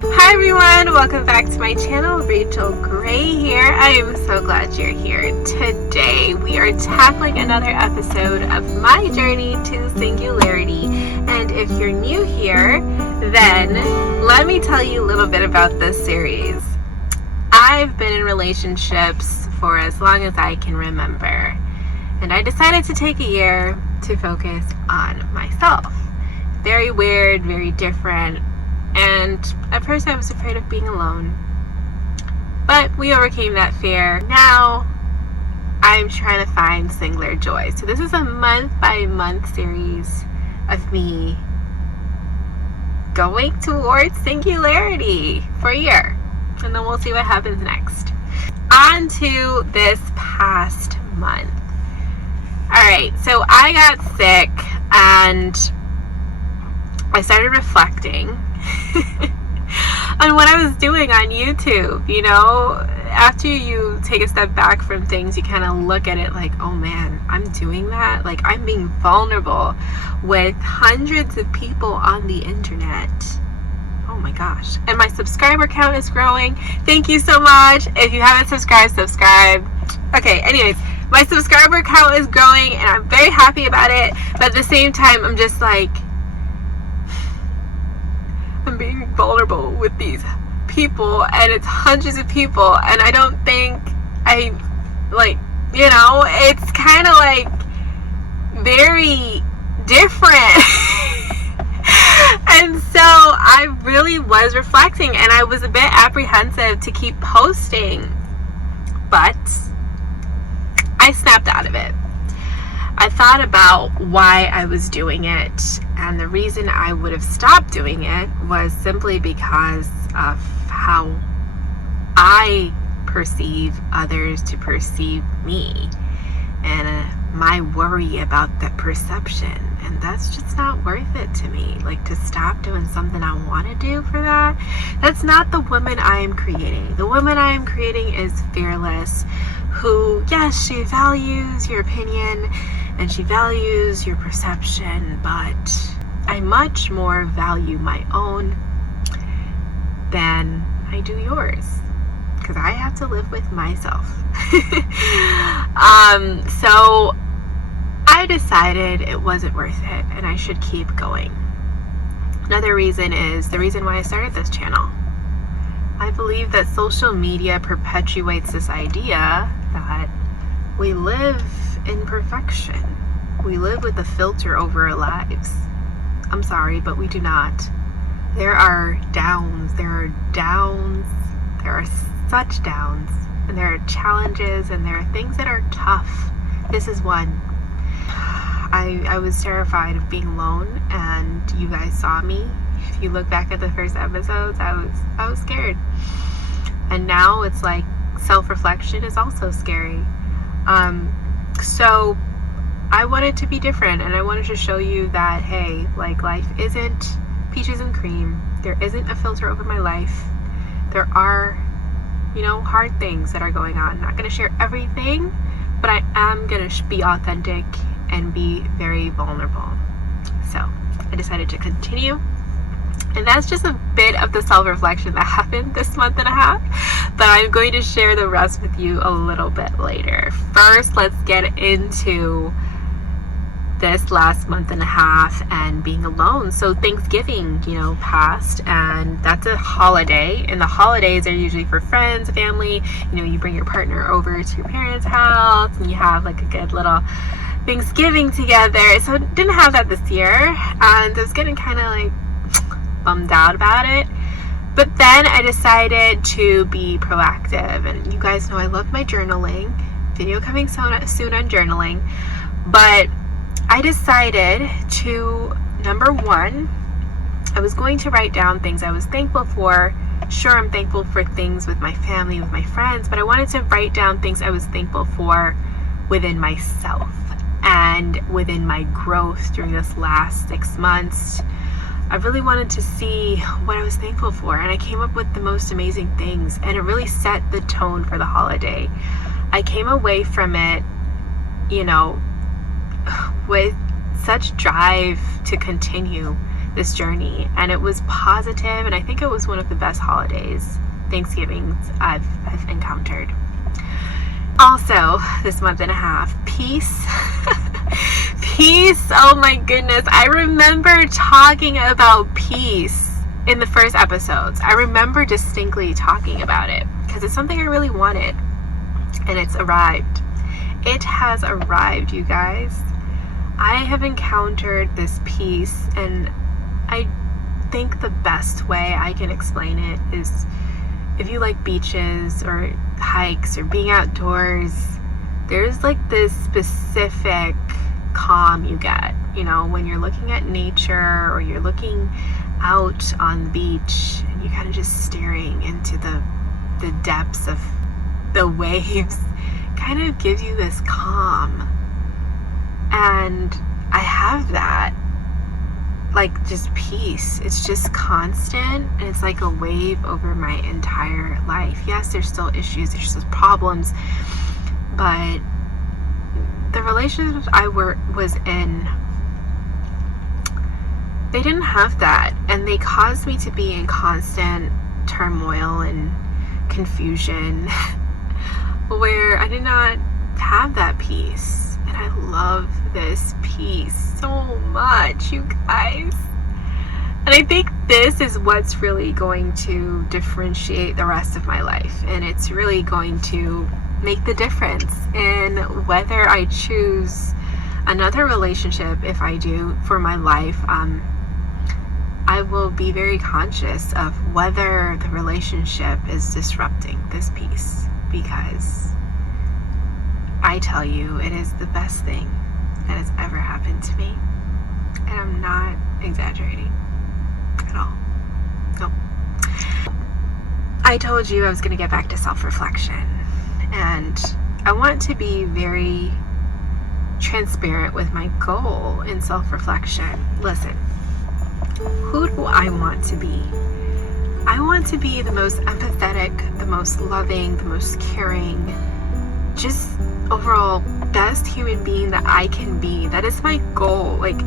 Hi everyone, welcome back to my channel. Rachel Gray here. I am so glad you're here. Today we are tackling another episode of my journey to singularity. And if you're new here, then let me tell you a little bit about this series. I've been in relationships for as long as I can remember, and I decided to take a year to focus on myself. Very weird, very different. And at first I was afraid of being alone, but we overcame that fear. Now I'm trying to find singular joy. So this is a month by month series of me going towards singularity for a year, and then we'll see what happens next. On to this past month. Alright, so I got sick and I started reflecting on what I was doing on YouTube. You know, after you take a step back from things, you kind of look at it like, oh man, I'm doing that. Like, I'm being vulnerable with hundreds of people on the internet. Oh my gosh. And my subscriber count is growing. Thank you so much. If you haven't subscribed, subscribe. Okay, anyways, my subscriber count is growing and I'm very happy about it. But at the same time, I'm just like, I'm being vulnerable with these people, and it's hundreds of people, and I don't think it's kind of like very different. And so I really was reflecting, and I was a bit apprehensive to keep posting, but I snapped out of it. I thought about why I was doing it, and the reason I would have stopped doing it was simply because of how I perceive others to perceive me, and my worry about that perception. And that's just not worth it to me. Like, to stop doing something I want to do for that, that's not the woman I am creating. The woman I am creating is fearless, who, yes, she values your opinion and she values your perception, but I much more value my own than I do yours, because I have to live with myself. So I decided it wasn't worth it and I should keep going. Another reason is the reason why I started this channel. I believe that social media perpetuates this idea that we live in perfection. We live with a filter over our lives. I'm sorry, but we do not. There are downs, there are such downs, and there are challenges, and there are things that are tough. This is one. I was terrified of being alone, and you guys saw me. If you look back at the first episodes, I was scared. And now it's like self-reflection is also scary. So I wanted to be different, and I wanted to show you that, hey, like, life isn't peaches and cream. There isn't a filter over my life. There are, hard things that are going on. I'm not going to share everything, but I am going to be authentic and be very vulnerable. So I decided to continue. And that's just a bit of the self-reflection that happened this month and a half, but I'm going to share the rest with you a little bit later. First, let's get into this last month and a half and being alone. So Thanksgiving, passed, and that's a holiday, and the holidays are usually for friends, family. You bring your partner over to your parents' house and you have like a good little Thanksgiving together. So didn't have that this year, and I was getting kind of like bummed out about it. But then I decided to be proactive, and you guys know I love my journaling. Video coming soon on journaling. But I decided to, number one, I was going to write down things I was thankful for. Sure, I'm thankful for things with my family, with my friends, but I wanted to write down things I was thankful for within myself and within my growth during this last 6 months. I really wanted to see what I was thankful for, and I came up with the most amazing things, and it really set the tone for the holiday. I came away from it, with such drive to continue, this journey, and it was positive, and I think it was one of the best holidays, Thanksgivings, I've encountered. Also, this month and a half, peace. Peace, oh my goodness. I remember talking about peace in the first episodes. I remember distinctly talking about it because it's something I really wanted, and it's arrived. It has arrived, you guys. I have encountered this peace, and I think the best way I can explain it is if you like beaches or hikes or being outdoors, there's like this specific calm you get, you know, when you're looking at nature or you're looking out on the beach and you're kind of just staring into the depths of the waves, kind of gives you this calm. And I have that, like, just peace. It's just constant, and it's like a wave over my entire life. Yes, there's still issues, there's still problems, but the relationships I was in, they didn't have that, and they caused me to be in constant turmoil and confusion where I did not have that peace. And I love this peace so much, you guys. And I think this is what's really going to differentiate the rest of my life, and it's really going to make the difference in whether I choose another relationship. If I do, for my life, I will be very conscious of whether the relationship is disrupting this peace, because I tell you, it is the best thing that has ever happened to me, and I'm not exaggerating at all. No. I told you I was going to get back to self-reflection, and I want to be very transparent with my goal in self-reflection. Listen, who do I want to be? I want to be the most empathetic, the most loving, the most caring, just overall best human being that I can be. That is my goal. Like,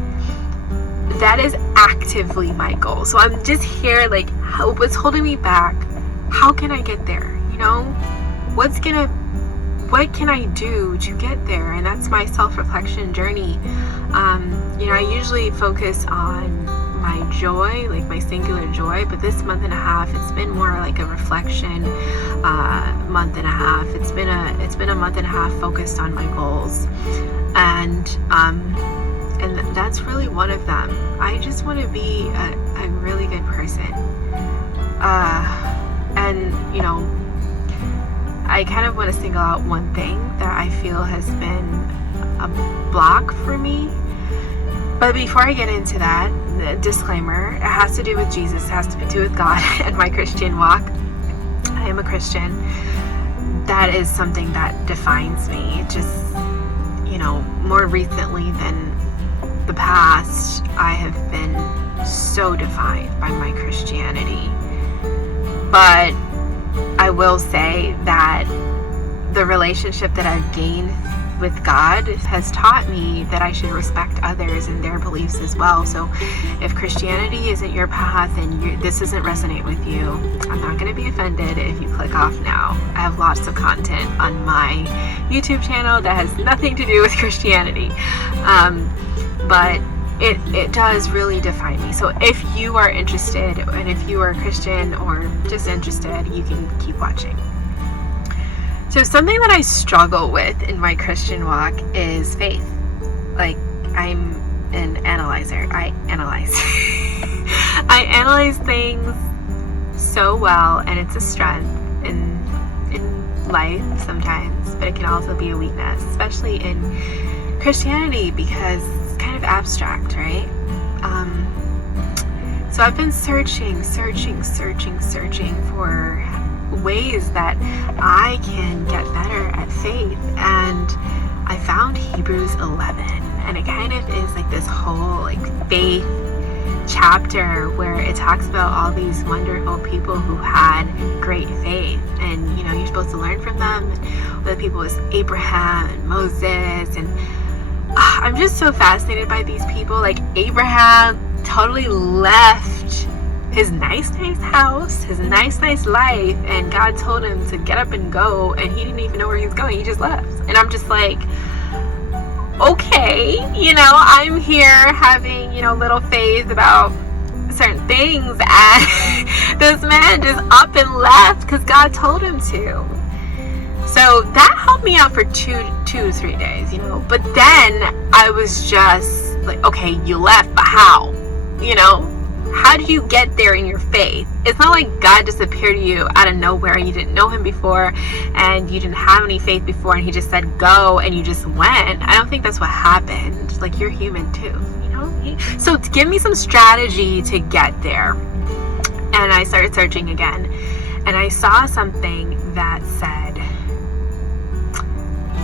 that is actively my goal. So I'm just here, like, what's holding me back? How can I get there? You know, what can I do to get there? And that's my self-reflection journey. You know, I usually focus on my joy, like my singular joy, but this month and a half, it's been more like a reflection month and a half. It's been a month and a half focused on my goals, and that's really one of them. I just want to be a really good person, and you know, I kind of want to single out one thing that I feel has been a block for me. But before I get into that, the disclaimer, it has to do with Jesus, it has to do with God and my Christian walk. I am a Christian. That is something that defines me. Just, you know, more recently than the past, I have been so defined by my Christianity. But I will say that the relationship that I've gained with God has taught me that I should respect others and their beliefs as well. So if Christianity isn't your path and this doesn't resonate with you, I'm not going to be offended if you click off now. I have lots of content on my YouTube channel that has nothing to do with Christianity, but it does really define me. So if you are interested, and if you are a Christian or just interested, you can keep watching. So something that I struggle with in my Christian walk is faith. Like, I'm an analyzer. I analyze. I analyze things so well, and it's a strength in life sometimes, but it can also be a weakness, especially in Christianity, because it's kind of abstract, right? So I've been searching for ways that I can get better at faith, and I found Hebrews 11, and it kind of is like this whole like faith chapter where it talks about all these wonderful people who had great faith, and you know, you're supposed to learn from them. And the people was Abraham and Moses, and I'm just so fascinated by these people. Like Abraham, totally left his nice house, his nice life, and God told him to get up and go, and he didn't even know where he was going. He just left. And I'm just like, okay, I'm here having, little faith about certain things, and this man just up and left because God told him to. So that helped me out for two to 3 days, but then I was just like, okay, you left, but how? How did you get there in your faith? It's not like God disappeared to you out of nowhere. You didn't know him before and you didn't have any faith before, and he just said go and you just went. I don't think that's what happened. Like, you're human too, So give me some strategy to get there. And I started searching again, and I saw something that said,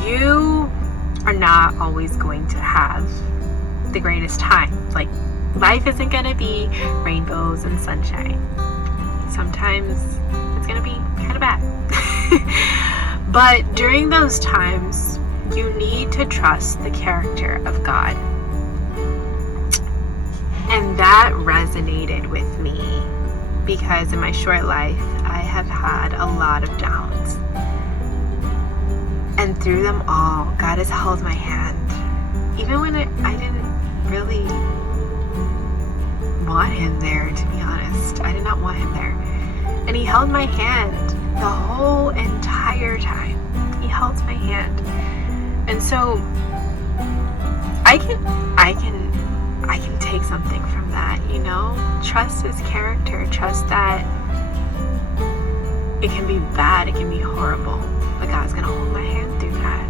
you are not always going to have the greatest time. Like, life isn't going to be rainbows and sunshine. Sometimes it's going to be kind of bad. But during those times, you need to trust the character of God. And that resonated with me because in my short life, I have had a lot of downs. And through them all, God has held my hand. Even when I didn't really want him there, to be honest. I did not want him there. And he held my hand the whole entire time. He held my hand. And so I can take something from that, Trust his character. Trust that it can be bad, it can be horrible, but God's gonna hold my hand through that.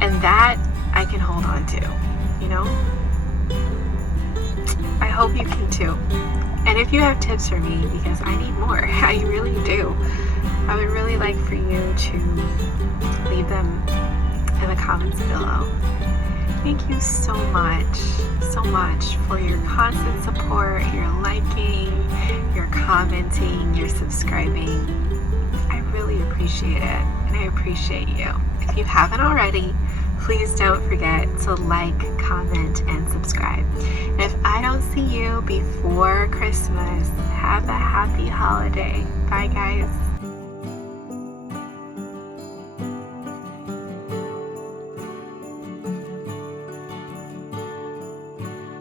And that I can hold on to, I hope you can too. And if you have tips for me, because I need more, I really do, I would really like for you to leave them in the comments below. Thank you so much for your constant support, your liking, your commenting, your subscribing. I really appreciate it, and I appreciate you. If you haven't already, please don't forget to like, comment, and subscribe. And if I don't see you before Christmas, have a happy holiday. Bye, guys.